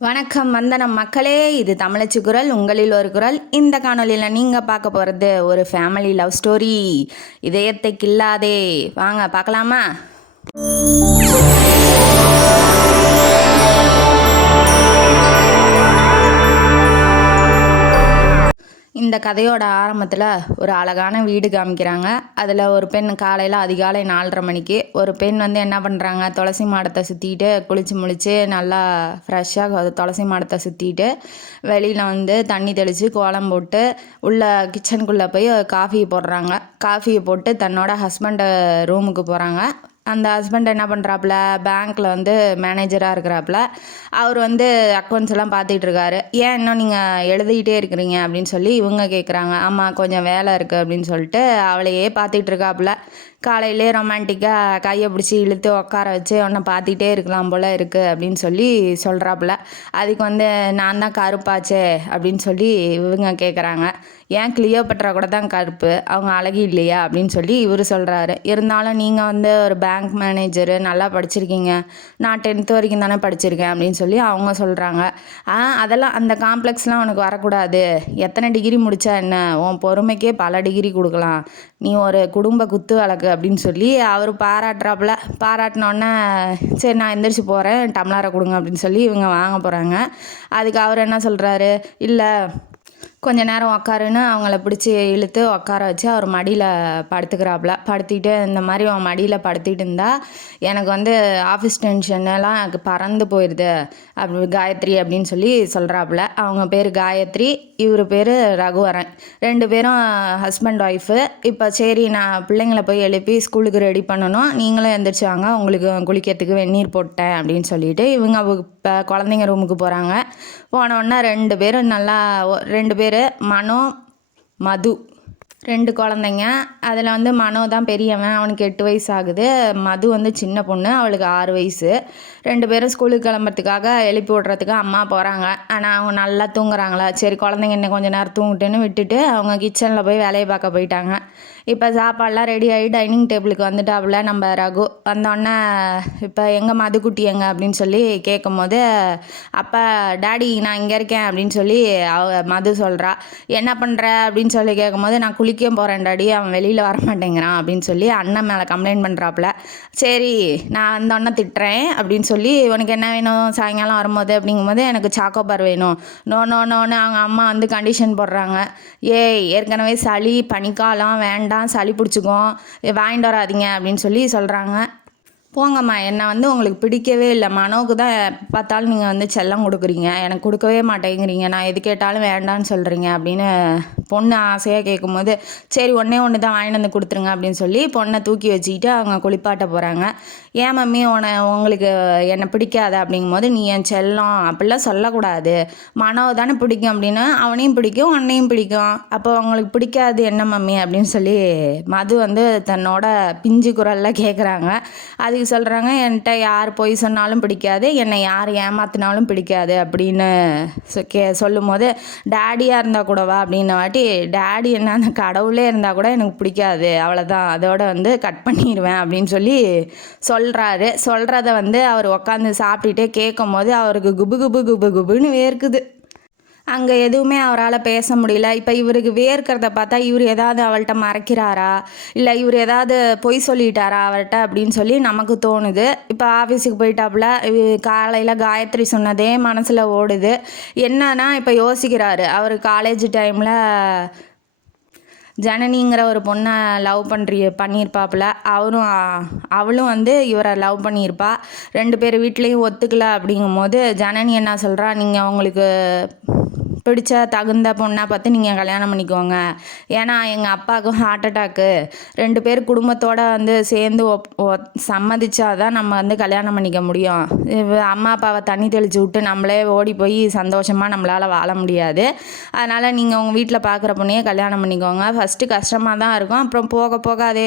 வணக்கம் வந்தனம் மக்களே, இது தமிழச்சி குரல், உங்களில் ஒரு குரல். இந்த காணொலியில் நீங்கள் பார்க்க போகிறது ஒரு ஃபேமிலி லவ் ஸ்டோரி. இதயத்தை கில்லாதே. வாங்க பார்க்கலாமா? இந்த கதையோட ஆரம்பத்தில் ஒரு அழகான வீடு காமிக்கிறாங்க. அதில் ஒரு பெண் காலையில் அதிகாலை 4:30 மணிக்கு ஒரு பெண் என்ன பண்ணுறாங்க, துளசி மாடத்தை சுற்றிட்டு குளித்து முழித்து நல்லா ஃப்ரெஷ்ஷாக துளசி மாடத்தை சுற்றிட்டு வெளியில் தண்ணி தெளித்து கோலம் போட்டு உள்ள கிச்சனுக்குள்ளே போய் காஃபி போடுறாங்க. காஃபியை போட்டு தன்னோட ஹஸ்பண்ட் ரூமுக்கு போகிறாங்க. அந்த ஹஸ்பண்ட் என்ன பண்ணுறாப்புல, பேங்க்கில் மேனேஜராக இருக்கிறாப்புல. அவர் அக்கௌண்ட்ஸ் எல்லாம் பார்த்துட்ருக்காரு. ஏன் இன்னும் நீங்கள் எழுதிக்கிட்டே இருக்கிறீங்க அப்படின்னு சொல்லி இவங்க கேட்குறாங்க. ஆமாம், கொஞ்சம் வேலை இருக்குது அப்படின்னு சொல்லிட்டு அவளையே பார்த்துட்ருக்காப்புல. காலையிலே ரொமான்டிக்காக கையை பிடிச்சி இழுத்து உட்கார வச்சு உன்னை பார்த்துட்டே இருக்கலாம் போல் இருக்குது அப்படின்னு சொல்லி சொல்கிறாப்புல. அதுக்கு நான் தான் கருப்பாச்சே அப்படின்னு சொல்லி இவங்க கேட்குறாங்க. ஏன் கிளியோபட்ரா கூட தான் கருப்பு, அவங்க அழகி இல்லையா அப்படின்னு சொல்லி இவர் சொல்கிறாரு. இருந்தாலும் நீங்கள் ஒரு பேங்க் மேனேஜரு, நல்லா படிச்சிருக்கீங்க, நான் 10th வரைக்கும் தானே படிச்சிருக்கேன் அப்படின்னு சொல்லி அவங்க சொல்கிறாங்க. அதெல்லாம் அந்த காம்ப்ளெக்ஸ்லாம் உனக்கு வரக்கூடாது. எத்தனை டிகிரி முடித்தா என்ன, உன் பொறுமைக்கே பல டிகிரி கொடுக்கலாம், நீ ஒரு குடும்ப குத்து வழக்கு அப்படின்னு சொல்லி அவர் பாராட்டுறாப்புல. பாராட்டினோடனே சரி நான் எந்திரிச்சு போகிறேன், டம்ளரை கொடுங்க அப்படின்னு சொல்லி இவங்க வாங்க போகிறாங்க. அதுக்கு அவர் என்ன சொல்கிறாரு, இல்லை கொஞ்ச நேரம் உக்காருன்னு அவங்கள பிடிச்சி இழுத்து உட்கார வச்சு அவர் மடியில் படுத்துக்கிறாப்புல. படுத்திட்டு இந்த மாதிரி அவன் மடியில் படுத்திட்டு இருந்தால் எனக்கு ஆஃபீஸ் டென்ஷனெல்லாம் எனக்கு பறந்து போயிடுது அப்படி காயத்ரி அப்படின்னு சொல்லி சொல்கிறாப்புல. அவங்க பேர் காயத்ரி, இவர் பேர் ரகுவரன். 2 பேரும் ஹஸ்பண்ட் ஒய்ஃபு. இப்போ சரி நான் பிள்ளைங்களை போய் எழுப்பி ஸ்கூலுக்கு ரெடி பண்ணணும், நீங்களும் எந்திரிச்சு வாங்க, உங்களுக்கு குளிக்கிறதுக்கு வெந்நீர் போட்டேன் அப்படின்னு சொல்லிட்டு இவங்க இப்போ குழந்தைங்க ரூமுக்கு போகிறாங்க. போனோடனே 2 பேரும் நல்லா 2 பேர் மனோ மது 2 குழந்தைங்க. அதில் மனோ தான் பெரியவன், அவனுக்கு 8 வயசு ஆகுது. மது சின்ன பொண்ணு, அவளுக்கு 6 வயசு. 2 பேரும் ஸ்கூலுக்கு கிளம்புறதுக்காக எழுப்பி விட்றதுக்கு அம்மா போகிறாங்க. ஆனால் அவங்க நல்லா தூங்குறாங்களா, சரி குழந்தைங்க இன்னும் கொஞ்சம் நேரம் தூங்கிட்டுன்னு விட்டுட்டு அவங்க கிச்சனில் போய் வேலையை பார்க்க போயிட்டாங்க. இப்போ சாப்பாடெலாம் ரெடி ஆகி டைனிங் டேபிளுக்கு வந்துட்டாப்புல நம்ம ரகு. வந்தோடனே இப்போ எங்கள் மதுக்குட்டி எங்க அப்படின்னு சொல்லி கேட்கும் போது, அப்போ டாடி நான் இங்கே இருக்கேன் அப்படின்னு சொல்லி மது சொல்கிறா. என்ன பண்ணுற அப்படின்னு சொல்லி கேட்கும் போது, நான் குளிக்க போகிறேன் டாடி, அவன் வெளியில் வரமாட்டேங்கிறான் அப்படின்னு சொல்லி அண்ணன் மேலே கம்ப்ளைண்ட் பண்ணுறாப்புல. சரி நான் வந்தோடனே திட்டுறேன் அப்படின்னு சொல்லி, உனக்கு என்ன வேணும் சாயங்காலம் வரும்போது அப்படிங்கும்போது, எனக்கு சாக்கோபார் வேணும். நோன்னு அவங்க அம்மா கண்டிஷன் போடுறாங்க. ஏய் ஏற்கனவே சளி பனிக்காலம் வேண்டாம், சளி பிடிச்சிக்கும், வாங்கிட்டு வராதிங்க அப்படின்னு சொல்லி சொல்கிறாங்க. போங்கம்மா, என்னை உங்களுக்கு பிடிக்கவே இல்லை, மனோவுக்கு தான் பார்த்தாலும் நீங்கள் செல்லம் கொடுக்குறீங்க, எனக்கு கொடுக்கவே மாட்டேங்கிறீங்க, நான் எது கேட்டாலும் வேண்டான்னு சொல்கிறீங்க அப்படின்னு பொண்ணு ஆசையாக கேட்கும்போது, சரி ஒன்று தான் வாங்கிட்டு கொடுத்துருங்க அப்படின்னு சொல்லி பொண்ணை தூக்கி வச்சுக்கிட்டு அவங்க குளிப்பாட்ட போகிறாங்க. ஏன் மம்மி உங்களுக்கு என்னை பிடிக்காது அப்படிங்கும்போது, நீ என் செல்லம் அப்படிலாம் சொல்லக்கூடாது, மனோவை தானே பிடிக்கும் அப்படின்னு, அவனையும் பிடிக்கும் உன்னையும் பிடிக்கும், அப்போ உங்களுக்கு பிடிக்காது என்ன மம்மி அப்படின்னு சொல்லி மது தன்னோட பிஞ்சு குரலில் கேட்குறாங்க. அது சொல்கிறாங்க, என்கிட்ட யார் பொய் சொன்னாலும் பிடிக்காது, என்னை யார் ஏமாத்தினாலும் பிடிக்காது அப்படின்னு சொல்லும் போது, டேடியாக இருந்தால் கூடவா அப்படின்னு வாட்டி, டேடி என்ன அந்த கடவுளே இருந்தால் கூட எனக்கு பிடிக்காது, அவ்வளோதான், அதோட கட் பண்ணிடுவேன் அப்படின்னு சொல்லி சொல்கிறாரு. சொல்கிறத அவர் உட்காந்து சாப்பிட்டுட்டே கேட்கும் போது அவருக்கு குபு குபு குபு குபுன்னு வேர்க்குது. அங்கே எதுவுமே அவரால் பேச முடியல. இப்போ இவருக்கு வேர்க்கிறத பார்த்தா இவர் ஏதாவது அவள்கிட்ட மறைக்கிறாரா, இல்லை இவர் ஏதாவது பொய் சொல்லிட்டாரா அவர்கிட்ட அப்படின்னு சொல்லி நமக்கு தோணுது. இப்போ ஆஃபீஸுக்கு போயிட்டாப்புல. காலையில் காயத்ரி சொன்னதே மனசில் ஓடுது. என்னன்னா இப்போ யோசிக்கிறாரு, அவர் காலேஜ் டைமில் ஜனனிங்கிற ஒரு பொண்ணை லவ் பண்ணியிருப்பாப்புல. அவளும் இவரை லவ் பண்ணியிருப்பா. 2 பேர் வீட்லேயும் ஒத்துக்கல. அப்படிங்கும் போது ஜனனி என்ன சொல்கிறா, நீங்கள் உங்களுக்கு பிடிச்ச தகுந்த பொண்ணாக பார்த்து நீங்கள் கல்யாணம் பண்ணிக்கோங்க, ஏன்னா எங்கள் அப்பாவுக்கும் ஹார்ட் அட்டாக்கு, 2 பேர் குடும்பத்தோடு சேர்ந்து சம்மதிச்சா தான் நம்ம கல்யாணம் பண்ணிக்க முடியும். அம்மா அப்பாவை தண்ணி தெளித்து விட்டு நம்மளே ஓடி போய் சந்தோஷமாக நம்மளால் வாழ முடியாது. அதனால் நீங்கள் உங்கள் வீட்டில் பார்க்குற பொண்ணையே கல்யாணம் பண்ணிக்கோங்க, ஃபஸ்ட்டு கஷ்டமாக தான் இருக்கும், அப்புறம் போக போக அதே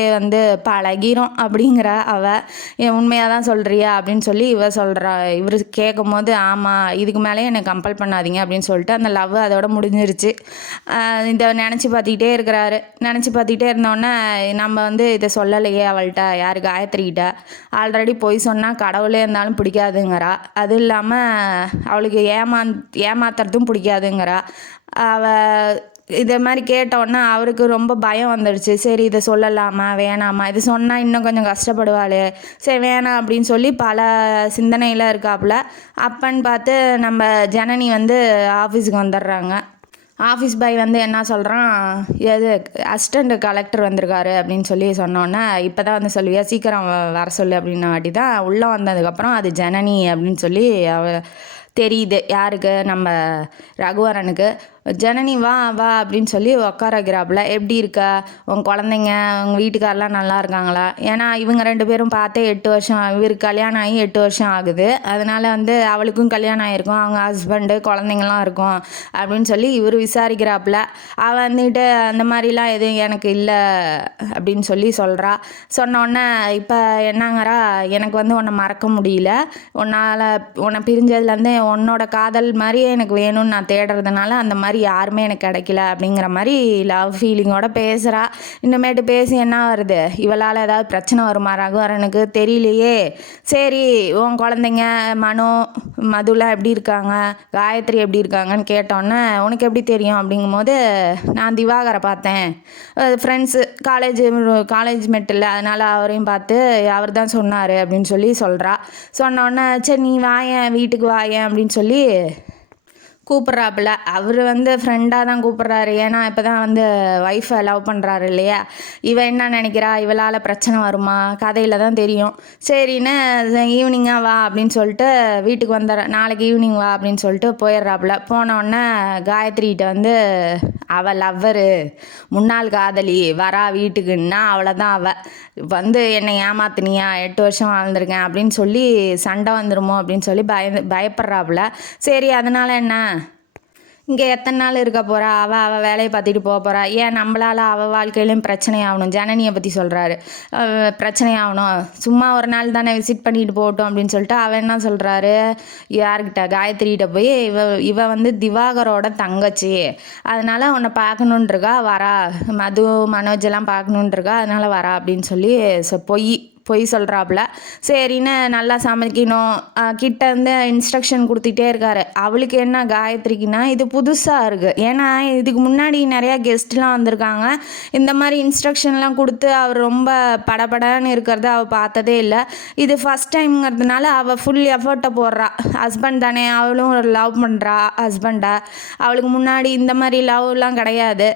பழகிரும் அப்படிங்கிற அவள். உண்மையாக தான் சொல்கிறியா அப்படின்னு சொல்லி இவர் சொல்கிறா. இவர் கேட்கும் போது, ஆமாம் இதுக்கு மேலே என்னை கம்பல் பண்ணாதீங்க அப்படின்னு சொல்லிட்டு அந்த லவ் லவ் அதோட முடிஞ்சிருச்சு. இதை நினச்சி பார்த்துக்கிட்டே இருக்கிறாரு. நினச்சி பார்த்துக்கிட்டே இருந்தோடனே நம்ம வந்து இதை சொல்லலையே அவள்கிட்ட, யார் காயத்ரிகிட்ட. ஆல்ரெடி பொய் சொன்னால் கடவுளே இருந்தாலும் பிடிக்காதுங்கிறா. அதுவும் இல்லாமல் அவளுக்கு ஏமாத்துறதும் பிடிக்காதுங்கிறா. இதே மாதிரி கேட்டோன்னா அவருக்கு ரொம்ப பயம் வந்துடுச்சு. சரி இதை சொல்லலாமா வேணாமா, இது சொன்னால் இன்னும் கொஞ்சம் கஷ்டப்படுவாள், சரி வேணாம் அப்படின்னு சொல்லி பல சிந்தனையில் இருக்காப்புல. அப்பன்னு பார்த்து நம்ம ஜனனி வந்து ஆஃபீஸுக்கு வந்துடுறாங்க. ஆஃபீஸ் பாய் வந்து என்ன சொல்கிறான், எது அசிஸ்டண்ட் கலெக்டர் வந்திருக்காரு அப்படின்னு சொல்லி சொன்னோன்னே, இப்போ தான் வந்து சொல்லுவியா, சீக்கிரம் வர சொல்லு அப்படின்ன வாட்டி தான் உள்ளே வந்ததுக்கப்புறம் அது ஜனனி அப்படின்னு சொல்லி தெரியுது. யாருக்கு, நம்ம ரகுவரனுக்கு. ஜனனி வா வா அப்படின்னு சொல்லி உட்கார வைக்கிறாப்புல. எப்படி இருக்க, உங்கள் குழந்தைங்க உங்கள் வீட்டுக்காரெலாம் நல்லா இருக்காங்களா? ஏன்னா இவங்க 2 பேரும் பார்த்தே 8 வருஷம், இவருக்கு கல்யாணம் ஆகி 8 வருஷம் ஆகுது. அதனால் வந்து அவளுக்கும் கல்யாணம் ஆகிருக்கும், அவங்க ஹஸ்பண்டு குழந்தைங்களாம் இருக்கும் அப்படின்னு சொல்லி இவர் விசாரிக்கிறாப்புல. அவள் வந்துட்டு அந்த மாதிரிலாம் எதுவும் எனக்கு இல்லை அப்படின்னு சொல்லி சொல்கிறா. சொன்னோடனே இப்போ என்னங்கிறா, எனக்கு வந்து உன்னை மறக்க முடியல, உன்னை பிரிஞ்சதுலேருந்து உன்னோட காதல் மாதிரியே எனக்கு வேணும்னு நான் தேடுறதுனால அந்த மாதிரி யாருமே எனக்கு கிடைக்கல அப்படிங்கிற மாதிரி லவ் ஃபீலிங்கோட பேசுகிறா. இன்னமேட்டு பேசி என்ன வருது, இவளால் ஏதாவது பிரச்சனை வருமா ரகுவரனுக்கு தெரியலையே. சரி உன் குழந்தைங்க மதுலாம் எப்படி இருக்காங்க, காயத்ரி எப்படி இருக்காங்கன்னு கேட்டோன்னே, உனக்கு எப்படி தெரியும் அப்படிங்கும்போது, நான் திவாகரை பார்த்தேன், ஃப்ரெண்ட்ஸு காலேஜ் மெட்டில், அதனால் அவரையும் பார்த்து அவர் தான் சொன்னார் அப்படின்னு சொல்லி சொல்கிறா. சொன்னோன்னே சரி நீ வாயேன் வீட்டுக்கு வாயேன் அப்படின்னு சொல்லி கூப்பிட்றாப்புல. அவர் வந்து ஃப்ரெண்டாக தான் கூப்பிட்றாரு. ஏன்னா இப்போ தான் வந்து ஒய்ஃபை லவ் பண்ணுறாரு இல்லையா. இவன் என்ன நினைக்கிறா, இவளால் பிரச்சனை வருமா, கதையில் தான் தெரியும். சரின்னு ஈவினிங்காக வா அப்படின்னு சொல்லிட்டு வீட்டுக்கு நாளைக்கு ஈவினிங் வா அப்படின்னு சொல்லிட்டு போயிடுறாப்புல. போனோடனே காயத்ரிகிட்ட வந்து அவள் லவ்வரு, முன்னாள் காதலி வரா வீட்டுக்குன்னா, அவ்வளோதான் அவள் வந்து என்னை ஏமாத்தினியா, 8 வருஷம் வாழ்ந்திருக்கேன் அப்படின்னு சொல்லி சண்டை வந்துடுமோ அப்படின்னு சொல்லி பயப்படுறாப்புல. சரி அதனால் என்ன, இங்கே எத்தனை நாள் இருக்க போகிறா, அவள் வேலையை பார்த்துட்டு போக போகிறா, ஏன் நம்மளால் அவள் வாழ்க்கையிலையும் பிரச்சனை ஆகணும். ஜனனியை பற்றி சொல்கிறாரு, பிரச்சனை ஆகணும், சும்மா ஒரு நாள் தானே விசிட் பண்ணிட்டு போகட்டும் அப்படின்னு சொல்லிட்டு அவன் என்ன சொல்கிறாரு, யார்கிட்ட, காயத்ரிகிட்ட போய் இவ வந்து திவாகரோட தங்கச்சி, அதனால் உன்னை பார்க்கணுன்ட்ருக்கா வரா, மனோஜெல்லாம் பார்க்கணுன்ட்ருக்கா அதனால் வரா அப்படின்னு சொல்லி பொய் சொல்கிறாப்புல. சரின்னு நல்லா சமைக்கணும் கிட்ட இருந்து இன்ஸ்ட்ரக்ஷன் கொடுத்துட்டே இருக்காரு. அவளுக்கு என்ன, காயத்ரிக்குன்னா இது புதுசாக இருக்குது. ஏன்னா இதுக்கு முன்னாடி நிறையா கெஸ்ட்லாம் வந்திருக்காங்க, இந்த மாதிரி இன்ஸ்ட்ரக்ஷன்லாம் கொடுத்து அவர் ரொம்ப படபடன்னு இருக்கிறத அவள் பார்த்ததே இல்லை. இது ஃபஸ்ட் டைம்ங்கிறதுனால அவள் ஃபுல் எஃபர்ட்டை போடுறா. ஹஸ்பண்ட் தானே, அவளும் லவ் பண்ணுறா ஹஸ்பண்டை. அவளுக்கு முன்னாடி இந்த மாதிரி லவ்லாம் கிடையாது,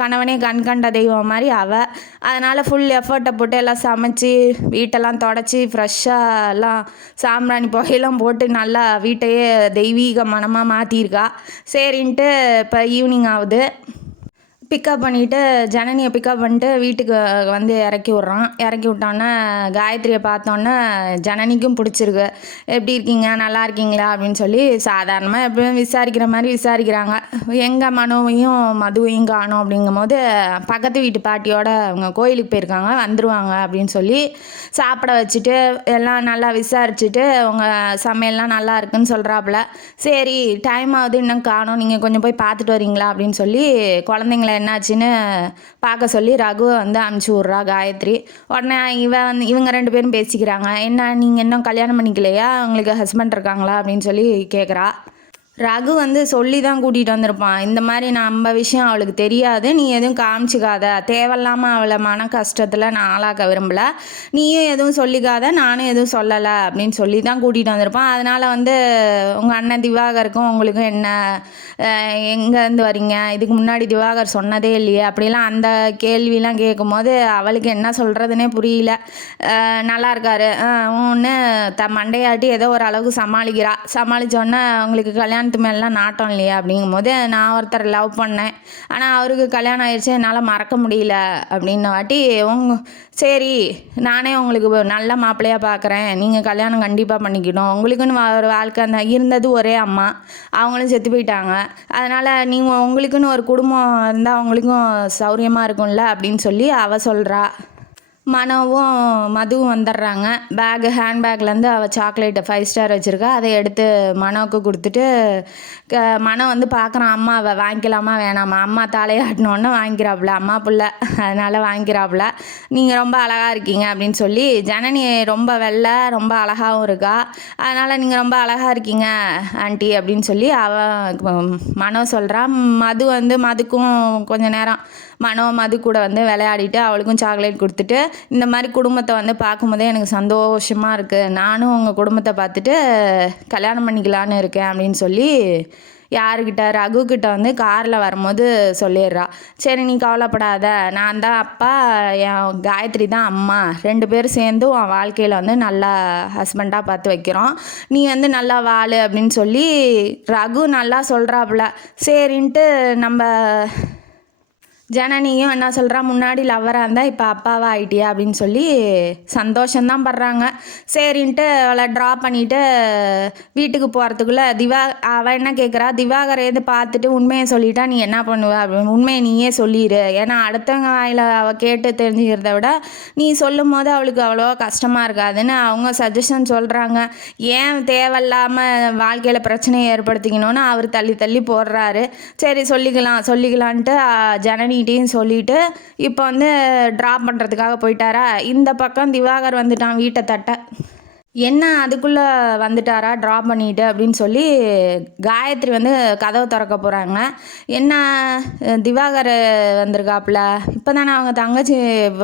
கணவனே கண்கண்ட தெய்வம் மாதிரி அவள். அதனால் ஃபுல் எஃபர்ட்டை போட்டு எல்லாம் சமைச்சி வீட்டெல்லாம் தொடச்சி ஃப்ரெஷ்ஷாக எல்லாம் சாம்பிராணி புகையெல்லாம் போட்டு நல்லா வீட்டையே தெய்வீக மனமாக மாற்றிருக்கா. சரின்ட்டு இப்போ ஈவினிங் ஆகுது. பிக்கப் பண்ணிவிட்டு ஜனனியை பிக்கப் பண்ணிட்டு வீட்டுக்கு வந்து இறக்கி விட்டோன்னே காயத்ரியை பார்த்தோன்னே ஜனனிக்கும் பிடிச்சிருக்கு. எப்படி இருக்கீங்க, நல்லா இருக்கீங்களா அப்படின்னு சொல்லி சாதாரணமாக எப்படியும் விசாரிக்கிற மாதிரி விசாரிக்கிறாங்க. எங்கள் மதுவையும் காணும் அப்படிங்கும் போது பக்கத்து வீட்டு பாட்டியோட அவங்க கோயிலுக்கு போயிருக்காங்க, வந்துடுவாங்க அப்படின்னு சொல்லி சாப்பிட வச்சுட்டு எல்லாம் நல்லா விசாரிச்சுட்டு அவங்க சமையல்லாம் நல்லா இருக்குன்னு சொல்கிறாப்புல. சரி டைம் ஆகுது இன்னும் காணும், நீங்கள் கொஞ்சம் போய் பார்த்துட்டு வரீங்களா அப்படின்னு சொல்லி குழந்தைங்கள என்னாச்சுன்னு பார்க்க சொல்லி ரகுவை வந்து அனுப்பிச்சி விட்றா காயத்ரி. உடனே இவங்க 2 பேரும் பேசிக்கிறாங்க. என்ன நீங்கள் இன்னும் கல்யாணம் பண்ணிக்கலையா, உங்களுக்கு ஹஸ்பண்ட் இருக்காங்களா அப்படின்னு சொல்லி கேட்குறா. ரகு வந்து சொல்லி தான் கூட்டிகிட்டு வந்திருப்பான், இந்த மாதிரி நம்ம விஷயம் அவளுக்கு தெரியாது, நீ எதுவும் காமிச்சிக்காத, தேவையில்லாமல் அவளை மன கஷ்டத்தில் நான் ஆளாக்க விரும்பலை, நீயும் எதுவும் சொல்லிக்காத, நானும் எதுவும் சொல்லலை அப்படின்னு சொல்லி தான் கூட்டிகிட்டு வந்திருப்பான். அதனால் வந்து உங்கள் அண்ணன் திவாகருக்கும் உங்களுக்கும் என்ன, எங்கேருந்து வரீங்க, இதுக்கு முன்னாடி திவாகர் சொன்னதே இல்லையே அப்படிலாம் அந்த கேள்விலாம் கேட்கும்போது அவளுக்கு என்ன சொல்கிறதுனே புரியல. நல்லா இருக்காரு ஒன்று மண்டையாட்டி ஏதோ ஒரு அளவுக்கு சமாளித்தோன்னே உங்களுக்கு கல்யாணத்து மேலாம் நாட்டம் இல்லையா அப்படிங்கும்போது, நான் ஒருத்தர் லவ் பண்ணேன், ஆனால் அவருக்கு கல்யாணம் ஆயிடுச்சு, என்னால் மறக்க முடியல அப்படின்ன வாட்டி சரி நானே உங்களுக்கு நல்ல மாப்பிள்ளையாக பார்க்குறேன், நீங்கள் கல்யாணம் கண்டிப்பாக பண்ணிக்கணும், உங்களுக்குன்னு ஒரு வாழ்க்கை இருந்தது ஒரே அம்மா, அவங்களும் செத்து போயிட்டாங்க, அதனால் நீங்கள் உங்களுக்குன்னு ஒரு குடும்பம் இருந்தால் அவங்களுக்கும் சௌரியமாக இருக்கும்ல அப்படின்னு சொல்லி அவள் சொல்கிறா. மனோவும் மதுவும் வந்துடுறாங்க. ஹேண்ட்பேக்லேருந்து அவள் சாக்லேட்டு 5 ஸ்டார் வச்சுருக்கா. அதை எடுத்து மனோவுக்கு கொடுத்துட்டு மனோ வந்து பார்க்குறான் அம்மாவை, வாங்கிக்கலாமா வேணாமா. அம்மா தலையாட்டினோன்னே வாங்கிக்கிறாப்புல, அம்மா புள்ள அதனால் வாங்கிக்கிறாப்புல. நீங்கள் ரொம்ப அழகாக இருக்கீங்க அப்படின்னு சொல்லி, ஜனனி ரொம்ப வெள்ளை ரொம்ப அழகாகவும் இருக்கா, அதனால் நீங்கள் ரொம்ப அழகாக இருக்கீங்க ஆண்டி அப்படின்னு சொல்லி மனோ சொல்கிறான். மது வந்து மதுக்கும் கொஞ்சம் நேரம் மது கூட வந்து விளையாடிட்டு அவளுக்கும் சாக்லேட் கொடுத்துட்டு, இந்த மாதிரி குடும்பத்தை வந்து பார்க்கும்போதே எனக்கு சந்தோஷமாக இருக்குது, நானும் உங்கள் குடும்பத்தை பார்த்துட்டு கல்யாணம் பண்ணிக்கலான்னு இருக்கேன் அப்படின்னு சொல்லி யாருக்கிட்ட ரகுக்கிட்ட வந்து காரில் வரும்போது சொல்லிடுறா. சரி நீ கவலைப்படாத, நான் தான் அப்பா, என் காயத்ரி தான் அம்மா, 2 பேரும் சேர்ந்து உன் வாழ்க்கையில் வந்து நல்லா ஹஸ்பண்டாக பார்த்து வைக்கிறோம், நீ வந்து நல்லா வாழு அப்படின்னு சொல்லி ரகு நல்லா சொல்கிறாப்புல. சரின்ட்டு நம்ம ஜனனியும் என்ன சொல்கிறா, முன்னாடி லவ்வராக இருந்தால் இப்போ அப்பாவா ஆகிட்டியா அப்படின்னு சொல்லி சந்தோஷந்தான் படுறாங்க. சரின்ட்டு அவளை ட்ரா பண்ணிவிட்டு வீட்டுக்கு போகிறதுக்குள்ளே அவள் என்ன கேட்குறா, திவாகர் எது பார்த்துட்டு உண்மையை சொல்லிட்டா நீ என்ன பண்ணுவ அப்படின்னு, உண்மையை நீயே சொல்லிடு, ஏன்னா அடுத்தவங்க வாயில் அவள் கேட்டு தெரிஞ்சுக்கிறத விட நீ சொல்லும் போது அவளுக்கு அவ்வளோ கஷ்டமாக இருக்காதுன்னு அவங்க சஜஷன் சொல்கிறாங்க. ஏன் தேவையில்லாமல் வாழ்க்கையில் பிரச்சனையை ஏற்படுத்திக்கணும்னு அவர் தள்ளி தள்ளி போடுறாரு. சரி சொல்லிக்கலான்ட்டு ஜனனிகிட்டையும் சொல்லிவிட்டு இப்போ வந்து ட்ராப் பண்ணுறதுக்காக போயிட்டாரா. இந்த பக்கம் திவாகர் வந்துட்டான் வீட்டை தட்ட. என்ன அதுக்குள்ளே வந்துட்டாரா ட்ராப் பண்ணிட்டு அப்படின்னு சொல்லி காயத்ரி வந்து கதவை திறக்க போகிறாங்க. என்ன திவாகர் வந்திருக்காப்புல, இப்போ தானே அவங்க தங்கச்சி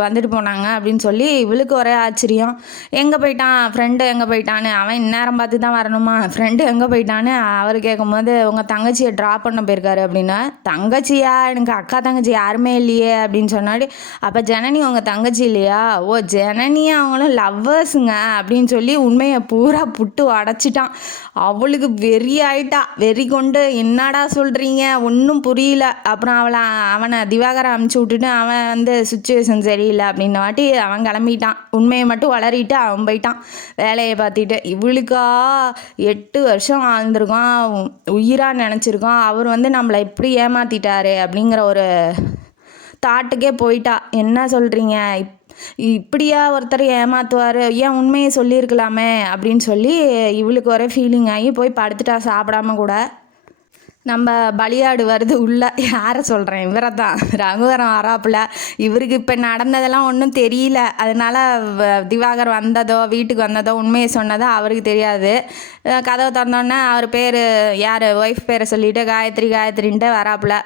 வந்துட்டு போனாங்க அப்படின்னு சொல்லி இவளுக்கு ஒரே ஆச்சரியம். எங்கே போயிட்டான் ஃப்ரெண்டு, எங்கே போயிட்டான்னு, அவன் இந்நேரம் பார்த்து தான் வரணுமா, ஃப்ரெண்டு எங்கே போயிட்டான்னு அவர் கேட்கும்போது உங்கள் தங்கச்சியை ட்ராப் பண்ண போயிருக்காரு அப்படின்னா, தங்கச்சியா, எனக்கு அக்கா தங்கச்சி யாருமே இல்லையே அப்படின்னு சொன்னாடி, அப்போ ஜனனி உங்கள் தங்கச்சி இல்லையா, ஓ ஜனனியா அவங்களும் லவ்வர்ஸுங்க அப்படின்னு சொல்லி உண்மையை பூரா புட்டு அடைச்சிட்டான். அவளுக்கு வெறி ஆயிட்டா, வெறி கொண்டு என்னடா சொல்கிறீங்க ஒன்றும் புரியல. அப்புறம் அவனை திவாகரை அமுச்சு விட்டுட்டு அவன் வந்து சுச்சுவேஷன் சரியில்லை அப்படின்ன வாட்டி அவன் கிளம்பிட்டான். உண்மையை மட்டும் வளரிட்டு அவன் போயிட்டான் வேலையை பார்த்துட்டு. இவளுக்கா 8 வருஷம் வாழ்ந்துருக்கான், உயிராக நினச்சிருக்கான், அவர் வந்து நம்மளை எப்படி ஏமாற்றிட்டாரு அப்படிங்கிற ஒரு தாட்டுக்கே போயிட்டா. என்ன சொல்கிறீங்க, இப்படியா ஒருத்தர் ஏமாற்றுவார், ஏன் உண்மையை சொல்லியிருக்கலாமே அப்படின்னு சொல்லி இவளுக்கு ஒரே ஃபீலிங் ஆகி போய் படுத்துட்டா சாப்பிடாம கூட. நம்ம பலியாடு வருது உள்ள, யாரை சொல்கிறேன், இவரை தான், ரகுவரம் வராப்புல. இவருக்கு இப்போ நடந்ததெல்லாம் ஒன்றும் தெரியல, அதனால் திவாகர் வந்ததோ வீட்டுக்கு வந்ததோ உண்மையை சொன்னதோ அவருக்கு தெரியாது. கதவை திறந்தோடனே அவர் பேர் யார், ஒய்ஃப் பேரை சொல்லிவிட்டு காயத்ரின்ட்டு வராப்புல.